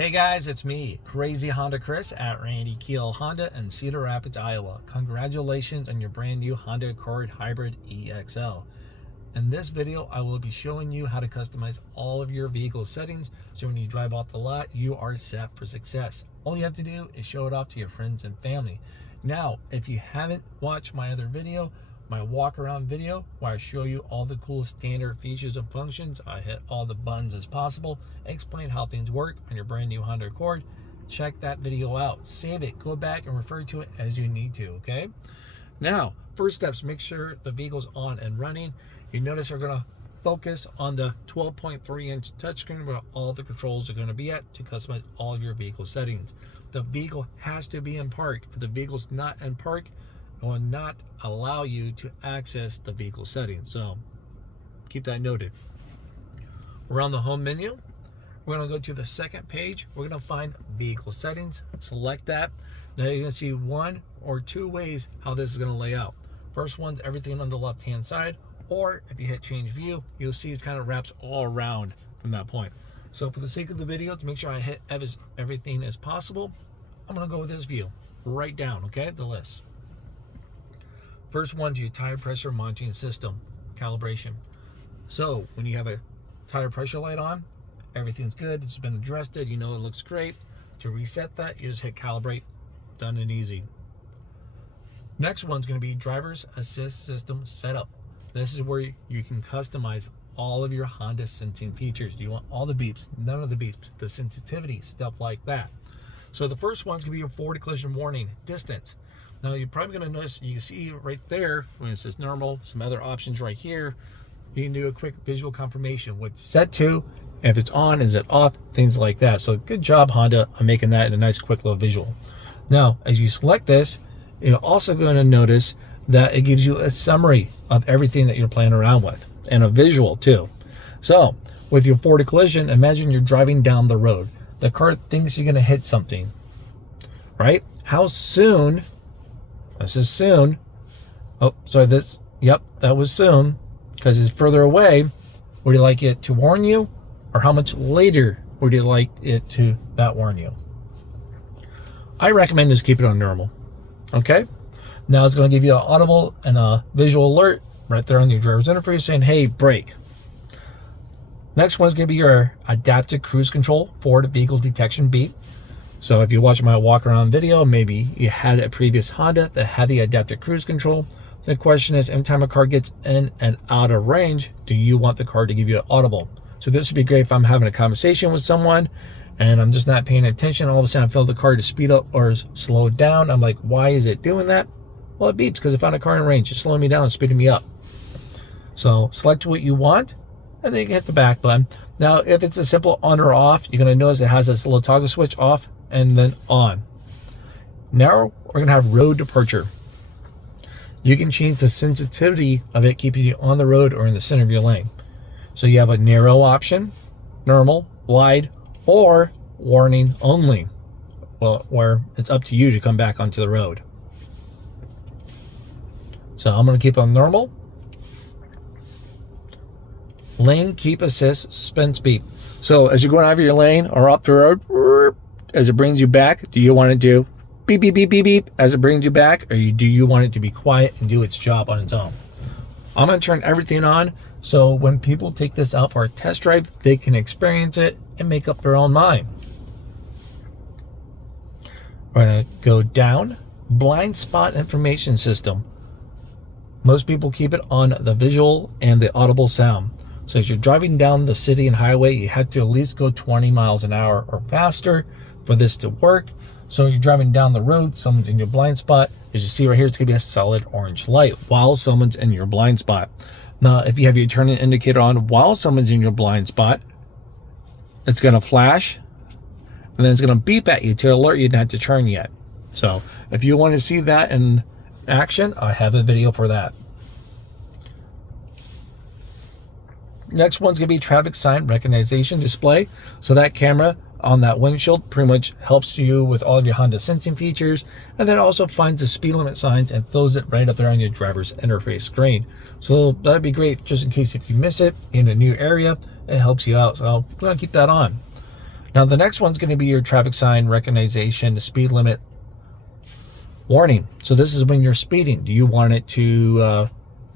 Hey guys, it's me, Crazy Honda Chris at Randy Keel Honda in Cedar Rapids, Iowa. Congratulations on your brand new Honda Accord Hybrid EXL. In this video, I will be showing you how to customize all of your vehicle settings so when you drive off the lot, you are set for success. All you have to do is show it off to your friends and family. Now, if you haven't watched my other video, my walk around video where I show you all the cool standard features and functions, I hit all the buttons as possible, explain how things work on your brand new Honda Accord, check that video out, save it, go back and refer to it as you need to, okay? Now, first steps, make sure the vehicle's on and running. You notice we're gonna focus on the 12.3-inch touchscreen where all the controls are gonna be at to customize all of your vehicle settings. The vehicle has to be in park. If the vehicle's not in park, it will not allow you to access the vehicle settings. So keep that noted. We're on the home menu. We're going to go to the second page. We're going to find vehicle settings. Select that. Now you're going to see one or two ways how this is going to lay out. First one's everything on the left hand side, or if you hit change view, you'll see it kind of wraps all around from that point. So for the sake of the video, to make sure I hit everything as possible, I'm going to go with this view right down, okay, the list. First one's your tire pressure monitoring system, calibration. So when you have a tire pressure light on, everything's good, it's been adjusted, you know it looks great. To reset that, you just hit calibrate, done and easy. Next one's gonna be driver's assist system setup. This is where you can customize all of your Honda sensing features. Do you want all the beeps, none of the beeps, the sensitivity, stuff like that. So the first one's gonna be your forward collision warning, distance. Now you're probably going to notice, you can see right there when it says normal, some other options right here. You can do a quick visual confirmation. What's set to, if it's on, is it off, things like that. So good job Honda on making that in a nice quick little visual. Now as you select this, you're also going to notice that it gives you a summary of everything that you're playing around with and a visual too. So with your forward collision, imagine you're driving down the road. The car thinks you're going to hit something, right? How soon? This is soon. Oh, sorry, yep, that was soon because it's further away. Would you like it to warn you, or how much later would you like it to not warn you? I recommend just keep it on normal. Okay. Now it's going to give you an audible and a visual alert right there on your driver's interface saying, hey, brake. Next one's going to be your adaptive cruise control forward vehicle detection beep. So if you watch my walk around video, maybe you had a previous Honda that had the adaptive cruise control. The question is, every time a car gets in and out of range, do you want the car to give you an audible? So this would be great if I'm having a conversation with someone and I'm just not paying attention. All of a sudden I feel the car to speed up or slow down. I'm like, why is it doing that? Well, it beeps because I found a car in range. It's slowing me down and speeding me up. So select what you want and then you can hit the back button. Now, if it's a simple on or off, you're going to notice it has this little toggle switch off and then on. Now we're gonna have road departure. You can change the sensitivity of it, keeping you on the road or in the center of your lane. So you have a narrow option, normal, wide, or warning only. Well, where it's up to you to come back onto the road. So I'm gonna keep on normal. Lane keep assist, suspend speed. So as you're going out of your lane or up the road, as it brings you back, do you want it to beep, beep, beep, beep, beep as it brings you back, or do you want it to be quiet and do its job on its own? I'm going to turn everything on so when people take this out for a test drive, they can experience it and make up their own mind. We're going to go down, blind spot information system. Most people keep it on the visual and the audible sound. So as you're driving down the city and highway, you have to at least go 20 miles an hour or faster for this to work. So you're driving down the road, someone's in your blind spot. As you see right here, it's gonna be a solid orange light while someone's in your blind spot. Now, if you have your turn indicator on while someone's in your blind spot, it's gonna flash and then it's gonna beep at you to alert you not to turn yet. So if you want to see that in action, I have a video for that. Next one's gonna be traffic sign recognition display. So that camera on that windshield pretty much helps you with all of your Honda sensing features, and then also finds the speed limit signs and throws it right up there on your driver's interface screen. So that'd be great just in case if you miss it in a new area, it helps you out. So we're gonna keep that on. Now the next one's going to be your traffic sign recognition, the speed limit warning. So this is when you're speeding. Do you want it to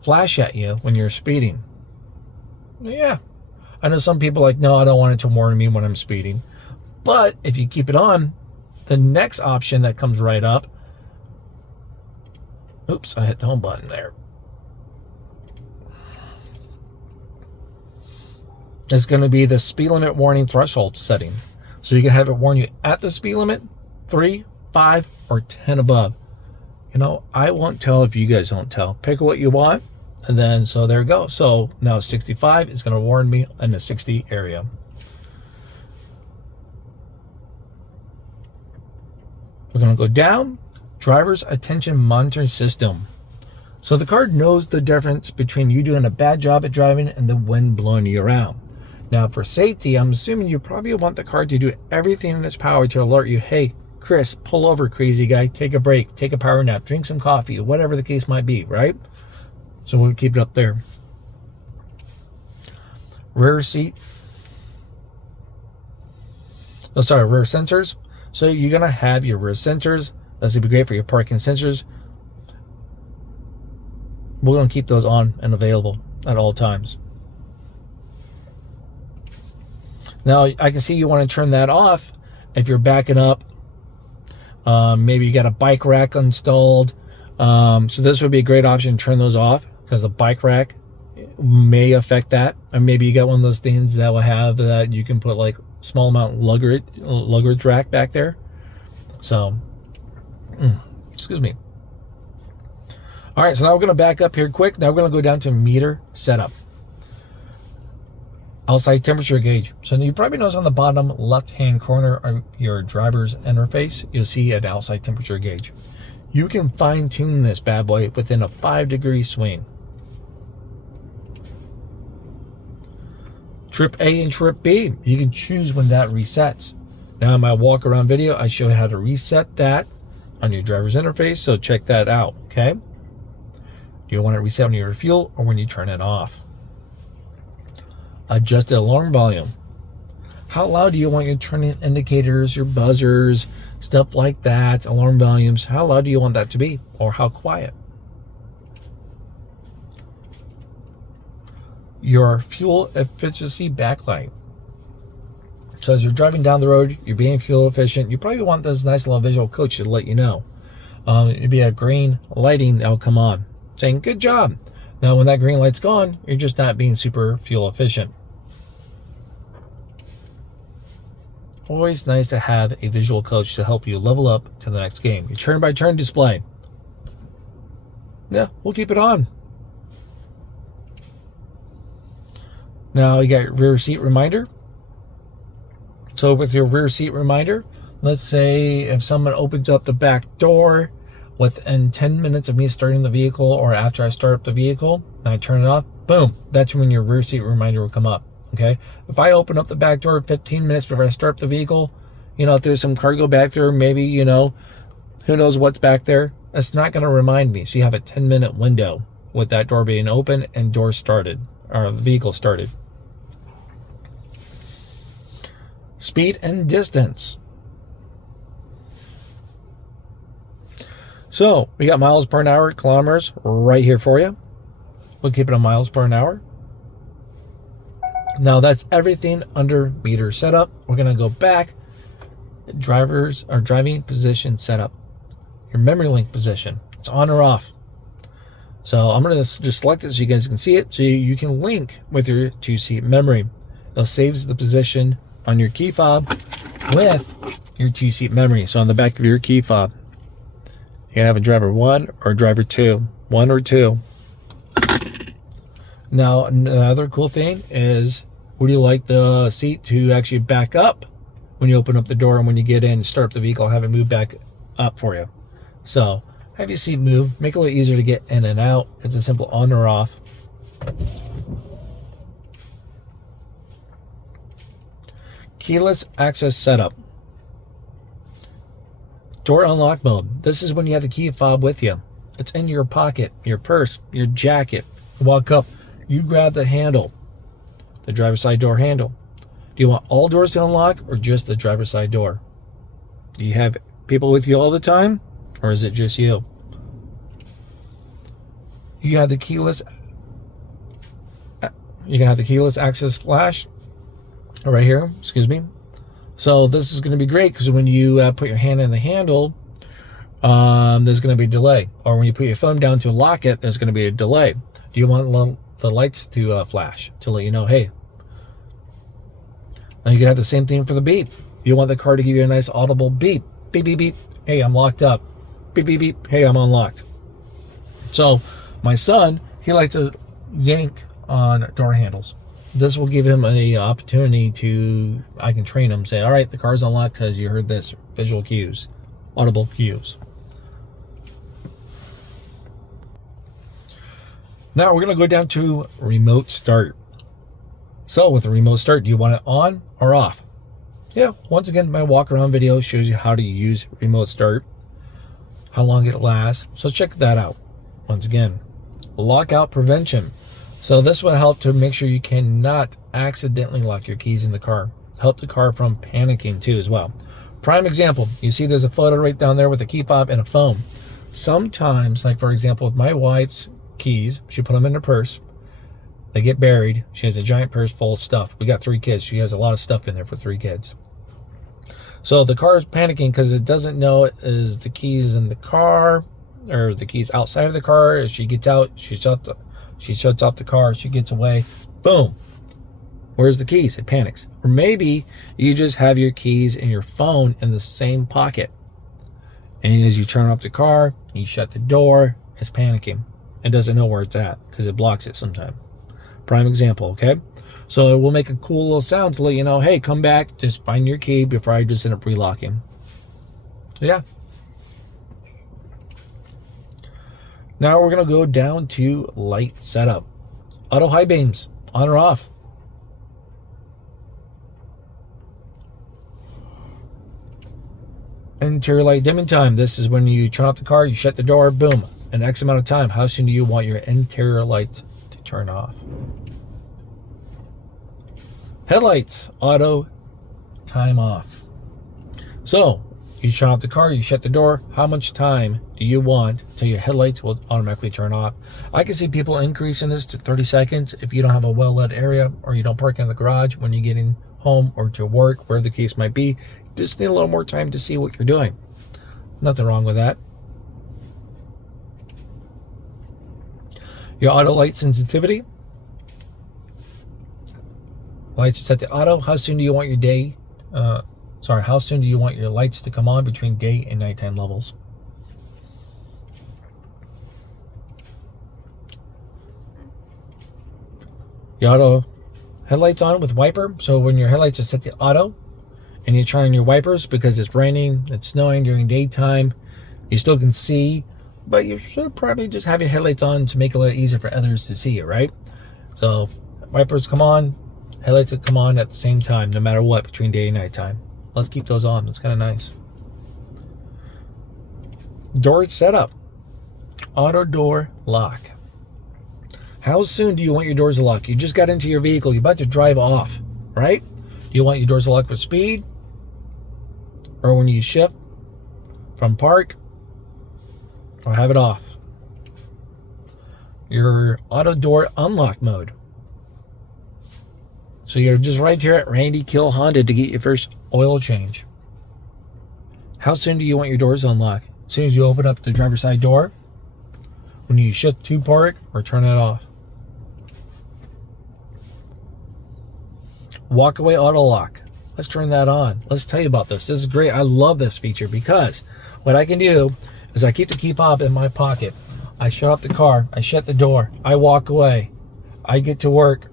flash at you when you're speeding? Yeah. I know some people are like, no, I don't want it to warn me when I'm speeding. But if you keep it on, the next option that comes right up, oops, I hit the home button there. It's going to be the speed limit warning threshold setting. So you can have it warn you at the speed limit, 3, 5, or 10 above. You know, I won't tell if you guys don't tell. Pick what you want, and then so there you go. So now 65 is going to warn me in the 60 area. We're going to go down, driver's attention monitoring system. So the car knows the difference between you doing a bad job at driving and the wind blowing you around. Now for safety, I'm assuming you probably want the car to do everything in its power to alert you, hey, Chris, pull over, crazy guy, take a break, take a power nap, drink some coffee, whatever the case might be, right? So we'll keep it up there. Rear seat. Oh, sorry, rear sensors. So you're going to have your rear sensors. That's going to be great for your parking sensors. We're going to keep those on and available at all times. Now, I can see you want to turn that off if you're backing up. Maybe you got a bike rack installed. So this would be a great option to turn those off because the bike rack may affect that. Or maybe you got one of those things that will have that you can put like small amount luggage rack back there. So, excuse me. All right, so now we're going to back up here quick. Now we're going to go down to meter setup. Outside temperature gauge. So you probably notice on the bottom left-hand corner of your driver's interface, you'll see an outside temperature gauge. You can fine-tune this bad boy within a 5-degree swing. Trip A and trip B, you can choose when that resets. Now in my walk-around video, I show you how to reset that on your driver's interface, so check that out, okay? Do you want it reset when you refuel or when you turn it off? Adjusted alarm volume. How loud do you want your turning indicators, your buzzers, stuff like that, alarm volumes? How loud do you want that to be, or how quiet? Your fuel efficiency backlight. So as you're driving down the road, you're being fuel efficient. You probably want this nice little visual coach to let you know. It'd be a green lighting that will come on, saying good job. Now when that green light's gone, you're just not being super fuel efficient. Always nice to have a visual coach to help you level up to the next game. Your turn-by-turn display. Yeah, we'll keep it on. Now you got your rear seat reminder. So with your rear seat reminder, let's say if someone opens up the back door within 10 minutes of me starting the vehicle or after I start up the vehicle and I turn it off, boom, that's when your rear seat reminder will come up. Okay, if I open up the back door 15 minutes before I start up the vehicle, you know, if there's some cargo back there, maybe, you know, who knows what's back there, that's not going to remind me. So you have a 10-minute window with that door being open and door started, or the vehicle started. Speed and distance. So we got miles per hour, kilometers right here for you. We'll keep it on miles per hour. Now that's everything under meter setup. We're going to go back. Drivers or driving position setup. Your memory link position. It's on or off. So I'm going to just select it so you guys can see it. So you can link with your 2-seat memory. It saves the position on your key fob with your 2-seat memory. So on the back of your key fob, you can have a driver 1 or driver 2. 1 or 2. Now, another cool thing is, would you like the seat to actually back up when you open up the door and when you get in and start up the vehicle, have it move back up for you? So, have your seat move, make it a little easier to get in and out. It's a simple on or off. Keyless access setup. Door unlock mode. This is when you have the key fob with you. It's in your pocket, your purse, your jacket. You walk up. You grab the handle, the driver's side door handle. Do you want all doors to unlock or just the driver's side door? Do you have people with you all the time, or is it just you? You have the keyless. You can have the keyless access flash right here. Excuse me. So this is going to be great because when you put your hand in the handle, there's going to be a delay. Or when you put your thumb down to lock it, there's going to be a delay. Do you want the lights to flash to let you know, hey? Now you can have the same thing for the beep. You want the car to give you a nice audible beep. Beep, beep, beep. Hey, I'm locked up. Beep, beep, beep. Hey, I'm unlocked. So my son, he likes to yank on door handles. This will give him an opportunity to, I can train him, say, all right, the car's unlocked because you heard this. Visual cues, audible cues. Now we're going to go down to remote start. So with the remote start, do you want it on or off? Yeah, once again, my walk around video shows you how to use remote start, how long it lasts. So check that out. Once again, lockout prevention. So this will help to make sure you cannot accidentally lock your keys in the car. Help the car from panicking too as well. Prime example, you see there's a photo right down there with a key fob and a phone. Sometimes, like for example, with my wife's keys, she put them in her purse. They get buried. She has a giant purse full of stuff. We got 3 kids. She has a lot of stuff in there for 3 kids. So the car is panicking because it doesn't know is the keys in the car or the keys outside of the car. As she gets out, she shuts off the car. She gets away. Boom. Where's the keys? It panics. Or maybe you just have your keys and your phone in the same pocket. And as you turn off the car, you shut the door, it's panicking. It doesn't know where it's at because it blocks it sometimes. Prime example, okay? So it will make a cool little sound to let you know, hey, come back, just find your key before I just end up relocking. So yeah. Now we're going to go down to light setup. Auto high beams, on or off. Interior light dimming time. This is when you turn off the car, you shut the door, boom. An X amount of time. How soon do you want your interior lights to turn off? Headlights, auto, time off. So, you turn off the car, you shut the door. How much time do you want till your headlights will automatically turn off? I can see people increasing this to 30 seconds if you don't have a well-lit area or you don't park in the garage when you're getting home or to work, wherever the case might be. Just need a little more time to see what you're doing. Nothing wrong with that. Your auto light sensitivity. Lights set to auto. How soon do you want your day? How soon do you want your lights to come on between day and nighttime levels? Your auto headlights on with wiper. So when your headlights are set to auto and you turn on your wipers because it's raining, it's snowing during daytime, you still can see, but you should probably just have your headlights on to make it a little easier for others to see it, right? So wipers come on, headlights will come on at the same time, no matter what, between day and night time. Let's keep those on. That's kind of nice. Door setup. Auto door lock. How soon do you want your doors to lock? You just got into your vehicle. You're about to drive off, right? You want your doors to lock with speed? Or when you shift from park? Or have it off? Your auto door unlock mode. So you're just right here at Randy Kill Honda to get your first oil change. How soon do you want your doors unlocked? As soon as you open up the driver's side door, when you shift to park, or turn it off. Walk away auto lock. Let's turn that on. Let's tell you about this. This is great. I love this feature because what I can do is I keep the key fob in my pocket. I shut off the car. I shut the door. I walk away. I get to work.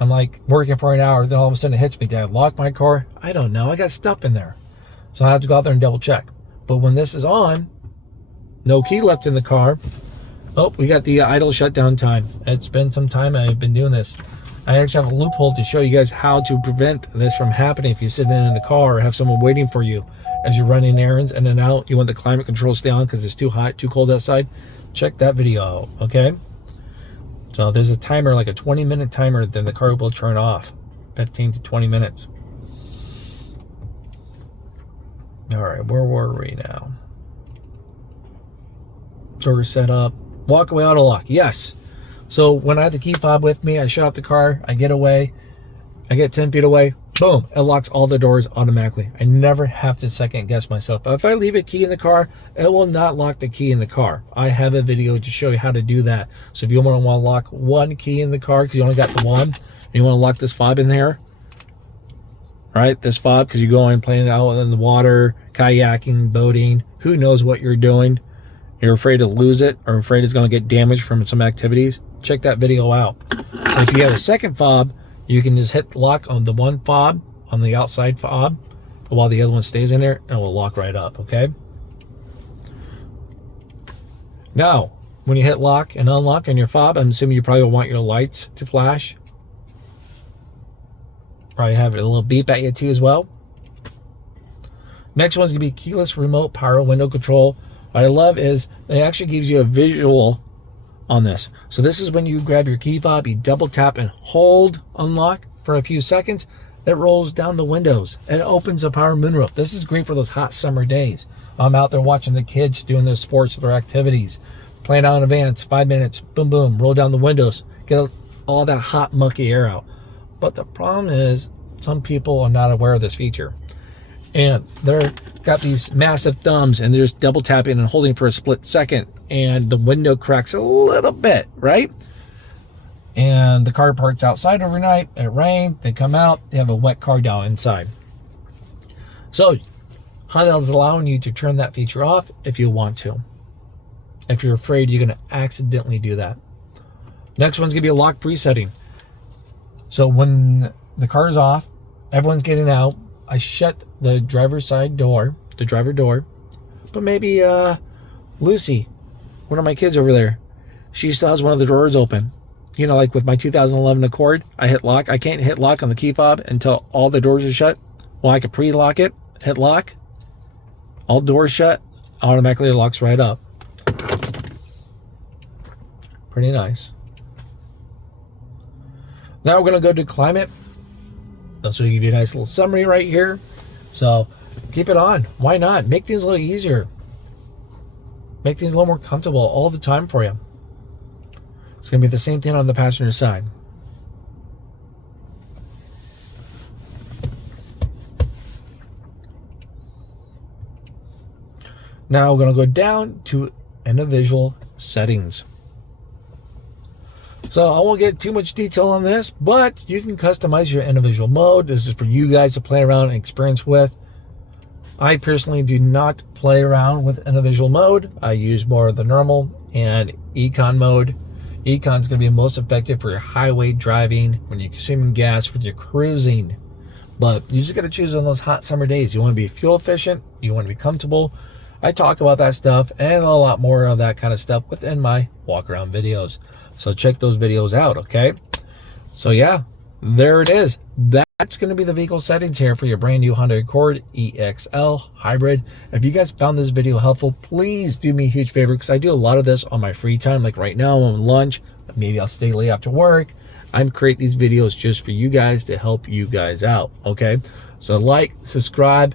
I'm like working for an hour. Then all of a sudden it hits me. Did I lock my car? I don't know. I got stuff in there. So I have to go out there and double check. But when this is on, no key left in the car. Oh, we got the idle shutdown time. It's been some time I've been doing this. I actually have a loophole to show you guys how to prevent this from happening if you're sitting in the car or have someone waiting for you as you're running errands in and out. You want the climate control to stay on because it's too hot, too cold outside. Check that video out, okay? So there's a timer, like a 20-minute timer, then the car will turn off. 15 to 20 minutes. All right, where were we now? Door set up. Walk away auto lock. Yes. So when I have the key fob with me, I shut off the car, I get away, I get 10 feet away, boom, it locks all the doors automatically. I never have to second guess myself. But if I leave a key in the car, it will not lock the key in the car. I have a video to show you how to do that. So if you want to lock one key in the car because you only got the one, and you want to lock this fob in there, right? This fob, because you go and playing out in the water, kayaking, boating, who knows what you're doing. You're afraid to lose it or afraid it's going to get damaged from some activities, check that video out. And if you have a second fob, you can just hit lock on the one fob, on the outside fob, while the other one stays in there, and it will lock right up, okay? Now, when you hit lock and unlock on your fob, I'm assuming you probably want your lights to flash. Probably have a little beep at you too as well. Next one's going to be keyless remote power window control. What I love is it actually gives you a visual on this. So this is when you grab your key fob, you double tap and hold unlock for a few seconds. It rolls down the windows and it opens the power moonroof. This is great for those hot summer days. I'm out there watching the kids doing their sports, their activities, playing out in advance, 5 minutes, boom, boom, roll down the windows, get all that hot, mucky air out. But the problem is some people are not aware of this feature. And they're got these massive thumbs and they're just double tapping and holding for a split second, and the window cracks a little bit, right? And the car parks outside overnight, it rained, they come out, they have a wet car down inside. So Honda is allowing you to turn that feature off if you want to. If you're afraid you're going to accidentally do that. Next one's going to be a lock presetting. So when the car is off, everyone's getting out, I shut the driver's side door, the driver door, but maybe Lucy, one of my kids over there, she still has one of the doors open. You know, like with my 2011 Accord, I hit lock. I can't hit lock on the key fob until all the doors are shut. Well, I could pre-lock it, hit lock, all doors shut, automatically it locks right up. Pretty nice. Now we're going to go to climate. That's going to give you a nice little summary right here. So keep it on. Why not? Make things a little easier. Make things a little more comfortable all the time for you. It's going to be the same thing on the passenger side. Now we're going to go down to individual settings. So I won't get too much detail on this, but you can customize your individual mode. This is for you guys to play around and experience with. I personally do not play around with individual mode. I use more of the normal and econ mode. Econ is going to be most effective for your highway driving, when you're consuming gas, when you're cruising. But you just got to choose on those hot summer days. You want to be fuel efficient. You want to be comfortable. I talk about that stuff and a lot more of that kind of stuff within my walk around videos. So check those videos out, okay? So yeah, there it is. That's going to be the vehicle settings here for your brand new Honda Accord EXL Hybrid. If you guys found this video helpful, please do me a huge favor, because I do a lot of this on my free time. Like right now, I'm on lunch. Maybe I'll stay late after work. I create these videos just for you guys to help you guys out, okay? So like, subscribe,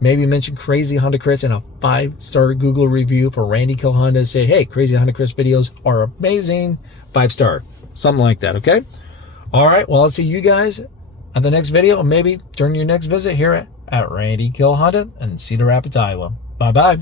maybe mention Crazy Honda Chris and a 5-star Google review for Randy Kill Honda. Say, hey, Crazy Honda Chris videos are amazing. 5-star, something like that, okay? All right, well, I'll see you guys at the next video, and maybe during your next visit here at Randy Kill Honda in Cedar Rapids, Iowa. Bye-bye.